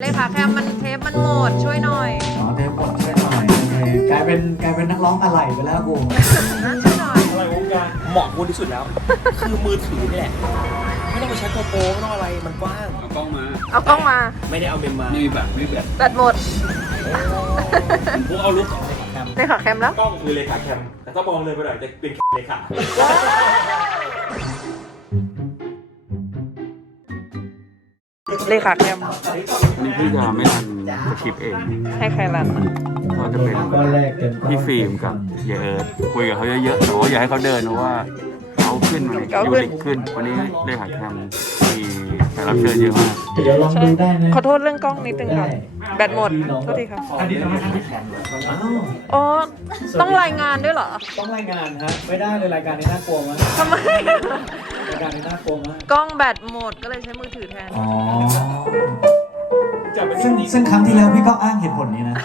เลยค่ะแคมมันเทปมันหมดช่วยหน่อยอ๋อเทปกดช่วยหน่อยโอเคกลายเป็นกลายเป็นนักร้องอะไรไปแล้วกูนะช่วยหน่อยอะไรวงการเหมาะคุณที่สุดแล้ว คือมือถือนี่แหละ ไม่ต้องไปใช้โกโปรไม่ต้องอะไรมันกว้าง เอากล้องมา เอากล้องมาไม่ได้เอาเมมมาไม่มีแบบไม่มีแบบแบตหมดผมพวกเอาลุกเลยค่ะแคมแล้วกล้องคือเลขาแคมแต่ถ้ามองเลยไปหน่อยจะเป็นเลขา เลยค่ะแคมนี่พี่จะไม่ทันสคริปต์เองให้ใครรันก็จะเป็นก้อนแรกเต็มก้อนพี่ฟิล์มกับเยเอิร์ธคุยกับเขาเยอะๆแต่ว่าอย่าให้เขาเดินเพราะว่าเขาขึ้นมาเลยยูริกขึ้นวันนี้เลขาแคมมีแขก รับเชิญเยอะมากเดี๋ยวลองดูได้นะขอโทษเรื่องกล้องนิดนึงค่ะ แบตหมดโทษทีค่ะอันนี้เราไม่ทันแข่งเลยอ้าวอ๋อต้องรายงานด้วยเหรอ ต้องรายงานฮะไม่ได้เลยรายการนี้น่ากลัวมากทำไมรายการนี้น่ากลัวมากกล้องแบตหมดก็เลยใช้มือถือแทนอ๋อซึ่งซึ่งครั้งที่แล้วพี่ก็อ้างเหตุผลนี้นะ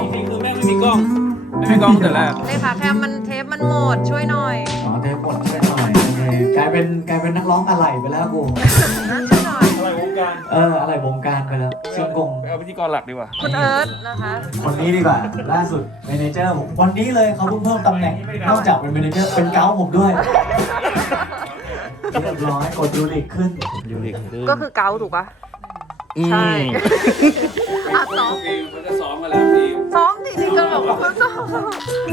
จริงๆคือแม่งไม่มีกล้องไม่มีกล้องแต่แรกเลยค่ะแคมมันเทปมันหมดช่วยหน่อยอ๋อเทปกดช่วยหน่อยโอเคกลายเป็นกลายเป็นนักร้องอะไรไปแล้วกูนะช่วยหน่อยอะไรวงการเอออะไรวงการไปแล้วเชียงกง เอาพิธีกรหลักดีกว่า คุณเอิร์ธนะคะคนนี้ดีกว่า ล่าสุดเมเนเจอร์ผมวันนี้เลยเขาเพิ่งเพิ่มตำแหน่งนอกจากเป็นเมเนเจอร์เป็นเกาผมด้วยเรียบร้อยกดยูริกขึ้นยูริกก็คือเกาถูกปะ ใช่ อะซ้อมฟิล์มเขาจะซ้อมกันแล้วฟิล์มซ้อมจริงๆก็แบบว่าซ้อม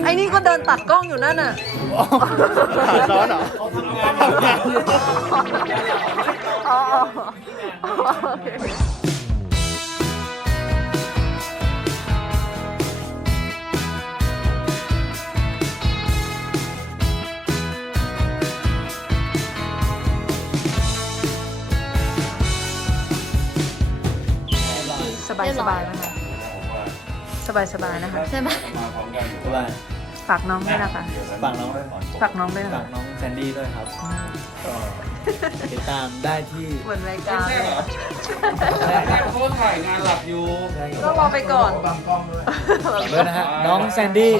ไอ้นี่ก็เดินตัดกล้องอยู่นั่นน่ะซ้อนเหรออ๋ออ๋อโอเค บายสบายๆนะคะ สบายสบายๆนะคะ ใช่ไหมมาพร้อมกันสบายฝากน้องด้วยนะคะ ฝากน้องด้วยฝากน้องด้วยนะฝาคะกน้องแซนดี้ด้วยครับก็ติดตามได้ที่เหมือนรายการเลยอะเขาถ่ายงานหลับอยู่ก็รอไปก่อน ด้วยนะฮะน้องแซนดี้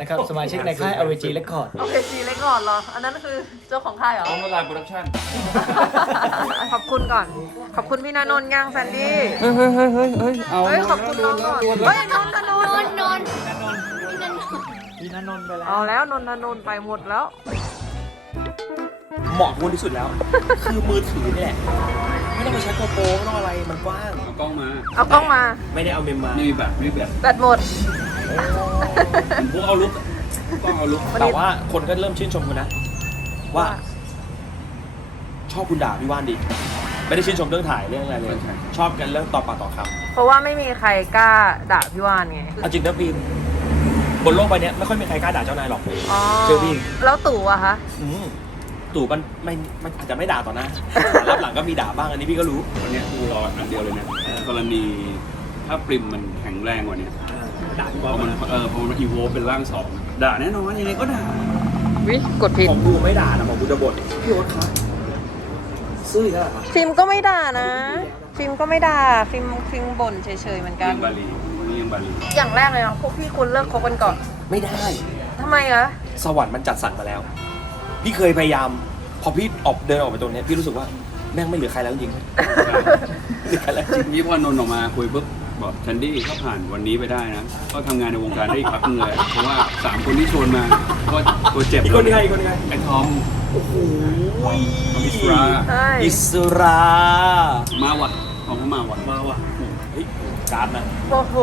นะครับ สมาชิกในค่าย AVG Record โอเคจีเล็กก่อนเหรอ อันนั้นคือเจ้าของค่ายเหรอน้องมาลายโปรดักชั่น ขอบคุณก่อน ขอบคุณพี่นานนท์ย่างแซนดี้ เฮ้ยเฮ้ยเฮ้ยเฮ้ยเฮ้ยเอาเฮ้ย ขอบคุณน้องก่อน เฮ้ยนนท์นนนท์อนนอนพี่นันนนท์ไปแล้ว เอาแล้วนนท์นนท์ไปหมดแล้ว เหมาะคุณที่สุดแล้ว คือมือถือนี่แหละ ไม่ต้องไปใช้โกโปรไม่ต้องอะไรมันกว้าง เอากล้องมา เอากล้องมา ไม่ได้เอาเมมมา ไม่มีแบบไม่มีแบบ แบตหมดผม พวกเอาลุกกล้องเอาลุกแต่ว่าคนก็เริ่มชื่นชมคุณนะ ว่า ชอบคุณด่าพี่ว่านดี ไม่ได้ชื่นชมเรื่องถ่ายเรื่องอะไรเลย ชอบกันเรื่องต่อปากต่อคเพราะว่าไม่มีใครกล้าด่าพี่วานไงำเอาจริงนะพิมบนโลกใบเนี้ยไม่ค่อยมีใครกล้าด่าเจ้านายหรอก อ๋อเจอพี่ แล้วตู่อะคะอืมตู่มันไม่มันอาจจะไม่ด่าต่อหน้ารับหลังก็มีด่าบ้างอันนี้พี่ก็รู้ วันเนี้ยกูรออันเดียวเลยนะกรณีถ้าปริมมันแข็งแรงกว่าเนี้ย ด่าพี่พว่าอมัมันนเออพอมันอีโวเป็นร่างสองด่าแน่นอนยังไงก็ด่าวิกดผิดของกูไม่ด่านะของกูจะบ่นพี่โอ๊ตคะซื่อแล้วเหรอคะฟิล์มก็ไม่ด่านะ ฟิล์มก็ไม่ด่าฟิล์มฟิล์มบ่นเฉยๆเหมือนกัเรีนยงบาลีนี่ยังบาลีอย่างแรกเลยนะพวกพี่คุณเลิกคบกันก่อนไม่ได้ ทำไมอะสวรรค์มันจัดสรรมาแล้ว พี่เคยพยายาม พอพี่ออกเดินออกไปตรงเนี้ยพี่รู้สึกว่าแม่งไม่เหลือใครแล้วจริงๆไม่เหลือใครแล้วจริง นี่พอนนท์ออกมาคุยปุ๊บ บอกแคนดี้ถ้าผ่านวันนี้ไปได้นะ ก็ทำงานในวงการได้อีกพักหนึงเลยเพราะว่าสามคนที่ชวนมาก็ตัวเจ็บอีกคนนึงใครอีกคนนึงใครไอ้ทอม โอ้โหอิสรา ใช่อิสรามาว่ะทอมก็มาว่ะมาว่ะเฮ้ยการ์ดนะโอ้โห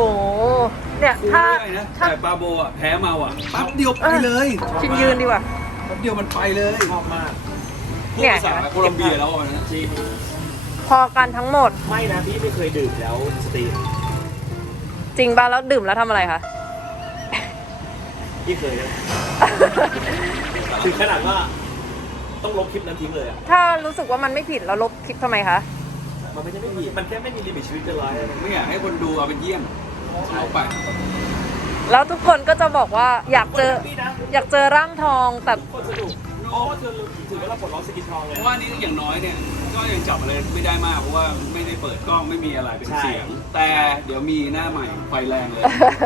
เนี่ยกูถ้าไม่ได้นะถ้าแต่ปาโบอะแพ้มาว่ะแป๊บเดียวไปเลยฟิล์มยืนดีกว่าแป๊บเดียวมันไปเลยชอบมากพูดเนี่ยภาษาโคลัมเบียแล้วอะนะจริงพอกันทั้งหมด ไม่นะพี่ไม่เคยดื่มแล้วสตรีม จริงป่ะแล้วดื่มแล้วทำอะไรคะ พี่เคยนะถึงขนาดว่าต้องลบคลิปนั้นทิ้งเลยอะ ถ้ารู้สึกว่ามันไม่ผิดแล้วลบคลิปทำไมคะ มันไม่ใช่ไม่มีมันแค่ไม่มีลิมิตชีวิตจะร้ายไม่อยากให้คนดูเอาเป็นเยี่ยมเอาไป แล้วทุกคนก็จะบอกว่าอยากเจอพี่นะ อยากเจอร่างทองแต่ คนสนุก เพราะว่าเธอถือว่าเราปลดล็อกสกินทองไงเพราะว่านี่อย่างน้อยเนี่ยก็ยังจับอะไรไม่ได้มากเพราะว่าไม่ได้เปิดกล้องไม่มีอะไรเป็นใช่ เสียง แต่เดี๋ยวมีหน้าใหม่ไฟแรงเลย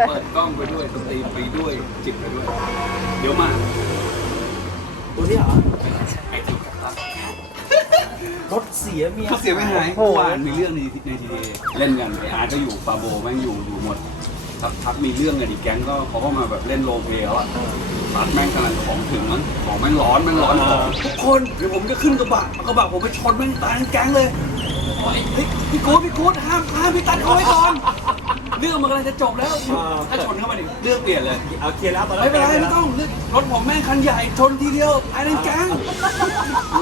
เปิดกล้องไปด้วยสตรีมไปด้วยจิบไปด้วย เดี๋ยวมาตัวนี้เหรอไอ้ที่กับตารถเสียเมียเขาเสียไม่หายเมื่อวานมีเรื่องในในทีเล่นกันไออาร์ตก็อยู่ฟาโบแม่งอยู่อยู่หมดสักพักมีเรื่องกันอีกแก๊งก็เขาก็มาแบบเล่นโรลเพลย์แล้วอะ รัดแม่งกำลังของถึงมั้งของแม่งร้อนแม่งร้อนของทุกคนเดี๋ยวผมจะขึ้นกระบะกระบะผมไปชนแม่งตายทั้งแก๊งเลยเฮ้ยพี่โก้พี่โก้ห้ามห้ามพี่ตัดเขาไว้ก่อนเรื่องมันกำลังจะจบแล้วถ้าชนเข้ามาดิเรื่องเปลี่ยนเลยเอาเคลียร์แล้วตอนนั้นไม่เป็นไรคลียไม่แล้วต้องเรื่องรถผมแม่งคันใหญ่ชนทีเดียวตายทั้งแก๊ง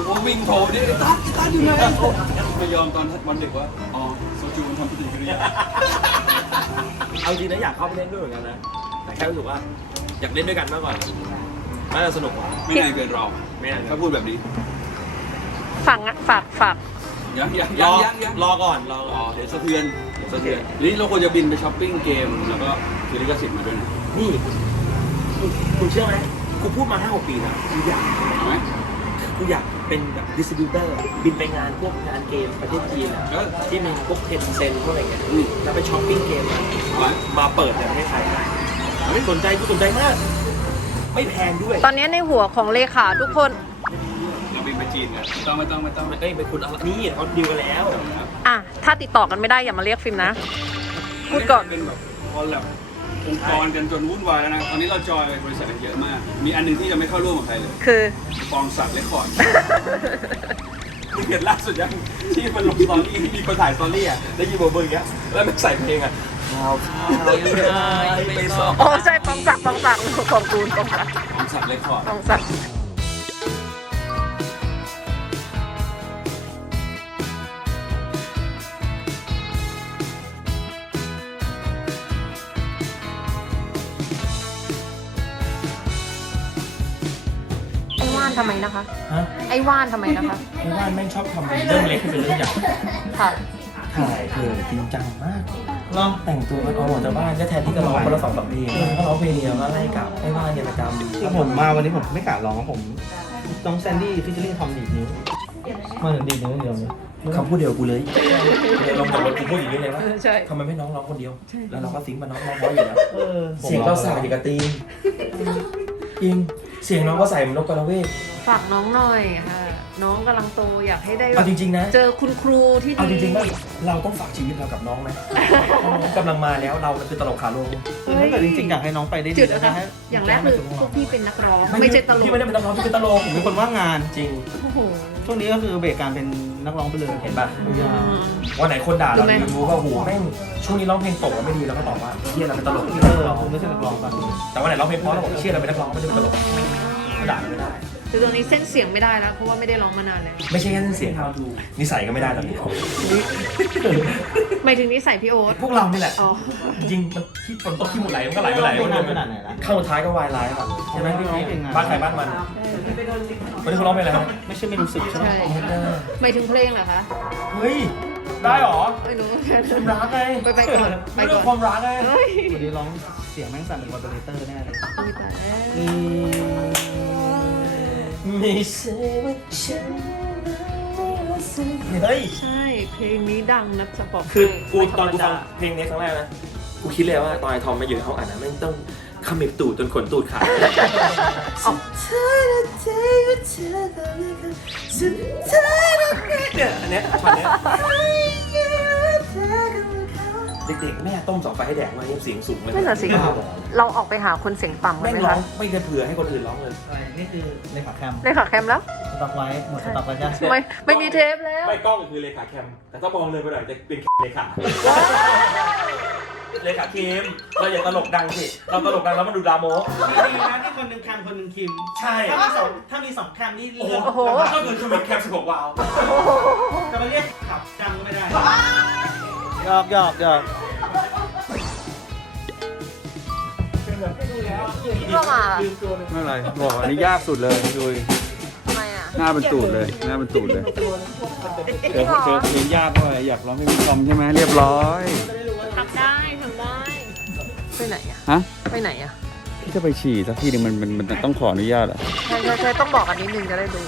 ผมวิ่งโทรดิไอ้ตัดไอ้ตัดอยู่ไหนไม่ยอมตอนวันเด็กว่าอ๋อโซจูมันทำปฏิกิริยาเอาจริงนะอยากเข้าไปเล่นด้วยเหมือนกันนะแต่แค่รู้สึกว่า อยากเล่นด้วยกันมากกว่าน่าจะสนุกกว่าไม่นายเกินเราไม่นานถ้าพูดแบบนี้ฝากอะฝากฝากยังยังรยังอยังยังรอก่อนรออ๋ก่ออนเดี๋ยวสะเทือนเดี๋ยวสะเทือนทีนี้เราควรจะบินไปช้อปปิ้งเกมแล้วก็ซื้อลิขสิทธิ์มาด้วยนะนี่คุณคุณเชื่อไหมกูพูดมาห้าหกปีแล้วกูอยากเห็นไหมกูอยากเป็นแบบดิสติบิวเตอร์บินไปงานพวกงานเกมประเทศจีนอะเออที่มีพวกเทนเซนพวกอะไรเงี้ยอืมแล้วไปช้อปปิ้งเกมอะเอาไหมมาเปิดในประเทศไทยไม่สนใจกูสนใจมาก ไม่แพงด้วยตอนนี้ในหัวของเลขาทุกคน เราบินไปจีนกันไม่ต้องไม่ต้องไม่ต้องเอ้ยเป็นคุณอะไรนี่เขาดีลกันแล้วอะ ถ้าติดต่อกันไม่ได้อย่ามาเรียกฟิล์มนะ พูดก่อน เป็นแบบคอลแลบองค์กรกันจนวุ่นวายแล้วนะ ตอนนี้เราจอยบริษัทกันเยอะมาก มีอันหนึงที่จะไม่เข้าร่วมกับใครเลยคือ ฟองสัตว์เลคคอร์ดมึงเห็นล่าสุดยังที่มันลงสตอรี่ที่มีคนถ่ายสตอรี่อะได้ยินเบอร์เบอร์อย่างเงี้ยแล้วมันใส่เพลงอะ ข่าวข่ายังไงไปสอบโอ้ใช่ปองศักดิ์ปองศักดิ์ของกูนปองศักดิ์ฟองสัตว์เลคคอร์ดปองศักดิ์ไอ้ว่านทำไมนะคะ ฮะไอ้ว่านทำไมนะคะไอ้ว่านแม่งชอบทำเรื่องเล็กให้เป็นเรื่องใหญ่ค่ะถ่ายเธอจริงจังมาก ลองแต่งตัวกันออกจากบ้านก็แทนที่จะร้องคนละสองสามเพลงก็ร้องเพลงเดียวก็ไล่กลับไอ้ว่านเนี่ยประจำถ้าผมมาวันนี้ผมไม่กล้าร้องผมน้องแซนดี้ฟิชเชอร์ลิงทำดีดนิ้วมาถึงดีดนิ้วอย่างเดียวเลยคำพูดเดียวกับกูเลยเดี๋ยวลองบอกว่ากูพูดอย่างนี้เลยว่าใช่ทำไมไม่น้องร้องคนเดียว แล้วเราก็ซิงค์มาน้องร้องเพราะอยู่แล้วเออเสียงเราสายอย่างกับตีนจริง เสียงน้องก็ใส่เหมือนนกกระเวกฝากน้องหน่อยค่ะ น้องกำลังโตอยากให้ได้แบเอาบจริงๆนะ เจอคุณครูที่เอาจดีริงๆว่าเราต้องฝากชีวิตเรากับน้องนะเพราะน้องกำลังมาแล้วเราคือตลกขาลงคือถ้าเกิดจริงๆอยากให้น้องไปได้จุดีดนะนะคะฮะอย่างแรกคือพวกพี่เป็นนักร้องไม่ใช่ตลกพี่ไม่ได้เป็นนักร้องพี่เป็นตลกผมเป็นคนว่างงาน จริง โอ้โห ช่วงนี้ก็คือเบรกการเป็นนักร้องไปเลยเห็นป่ะยาววันไหนคนด่ารู้เราไหมในยูทูบว่าโอ้โหแม่งช่วงนี้ร้องเพลงตกแล้วไม่ดีเราก็ตอบว่าเชี่ยเราเป็นตลกเออผมไม่ใช่นักร้องตอนนี้แต่วันไหนร้องเพลงเพราะเราบอกเชี่ยเราเป็นนักร้องไม่ได้เป็นตลกก็ด่าเราไม่ได้ คือตอนนี้เส้นเสียงไม่ได้แล้วเพราะว่าไม่ได้ร้องมานานแล้วไม่ใช่แค่เสียงครับนิสัยก็ไม่ได้ตอนนี้หมายถึงนิสัยพี่โอ๊ตพวกเรานี่แหละอ๋อจริงๆมันที่ฝนตกที่หมดไหลมันก็ไหลไปไหลเป็นไปงานขนาดไหนล่ะเข้าสุดท้ายก็วายไลฟ์อะใช่ไหมพี่เพลงงานบ้านใครบ้านมันวันนี้เขาร้องเพลงอะไรครับไม่ใช่ไม่รู้สึกใช่ไหมใช่หมายถึงเพลงเหรอคะเฮ้ยได้เหรอไม่รู้ความรักไงไปไปก่อนไปเรื่ก่อองนความรักไงเฮ้ยวันนี้ร้องเสียงแม่งสั่นเป็นวอลเตอร์เตอร์แน่เลยอุ๊ยตายแล้ว ไม่ใช่ว่าฉันเฮ้ย ใช่ เพลงนี้ดังนะจะบอกคือกูไม่ธตรอนรมกูฟัดางเพลงนี้ครั้งแรกนะ กูคิดเลยว่าตอนไอ้ทอมมาอยู่ในห้องอ่านนะแม่งต้องขมิบตูดจนขนตูดขาดเอาเนี่ยอันเนี้ยช็อตเนี้ย เด็กๆแม่ต้มสองไฟให้แดกมาเนี่ยเสียงสูงเลยนั่นน่ะสิ บ้าบอเราออกไปหาคนเสียงต่ำกัแม่นงไหมร้อคะงไม่กระเผื่อให้คนอื่นร้องเลยอะไรนี่คือในขาแคมได้ค่ะแคมแล้วสต็อกไว้หมดสต็อกไว้จ้ะไม่ไม่มีเทปแล้วไม่กล้องคือเลขาแคม แต่ถ้ามองเลยไปหน่อยจะเป็นเลขาเลขาเคมเราอย่าตลกดังสิเราตลกดังแล้วมันดูดราโมดีนะที่คนหนึ่งแคมคนหนึ่งคิม ใช่ถ้ามีสองถ้ามีสองแคมนี่โอ้โหเลือกโอ้โหก็คือคือแบบแคม16วาว จะมาเรียกขับจังก็ไม่ได้ หยอกหยอกหยอกก็มาไม่เป็นไรบอกอันนี้ยากสุดเลยดูดิทำไมอะหน้าเป็นตูดเลย หน้าเป็นตูดเลยเจอเจอเพลงยากด้วยอยากร้องเพลงคอมใช่ไหมเรียบร้อยทำได้ทำได้ไปไหนอะฮะไปไหนอะที่จะไปฉี่สักทีหนึงมันมันมันต้องขออนุญาตเหรอใช่ใช่ใช่ต้องบอกกันนิดนึงจะได้รู้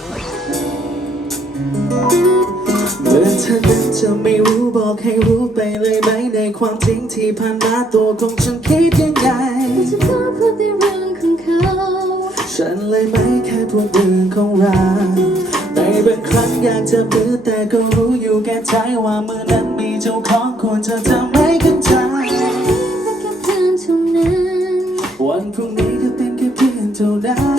เมื่อเธอนั้นจะไม่รู้บอก ให้รู้ไปเลยไหมในความจริงที่ผ่านมาตัวของฉันคิดยังไงฉันก็พูดในเรื่องของเขา ฉันเลยไม่แค่พูดเรื่องของเราในบางครั้งอยากจะพูดแต่ก็รู้อยู่แก่ใจว่าเมื่อนั้นมีเจ้าของคนจะทำให้เข้ใจวันพรุ่งนี้ก็เป็นแค่เพียงเท่านั้น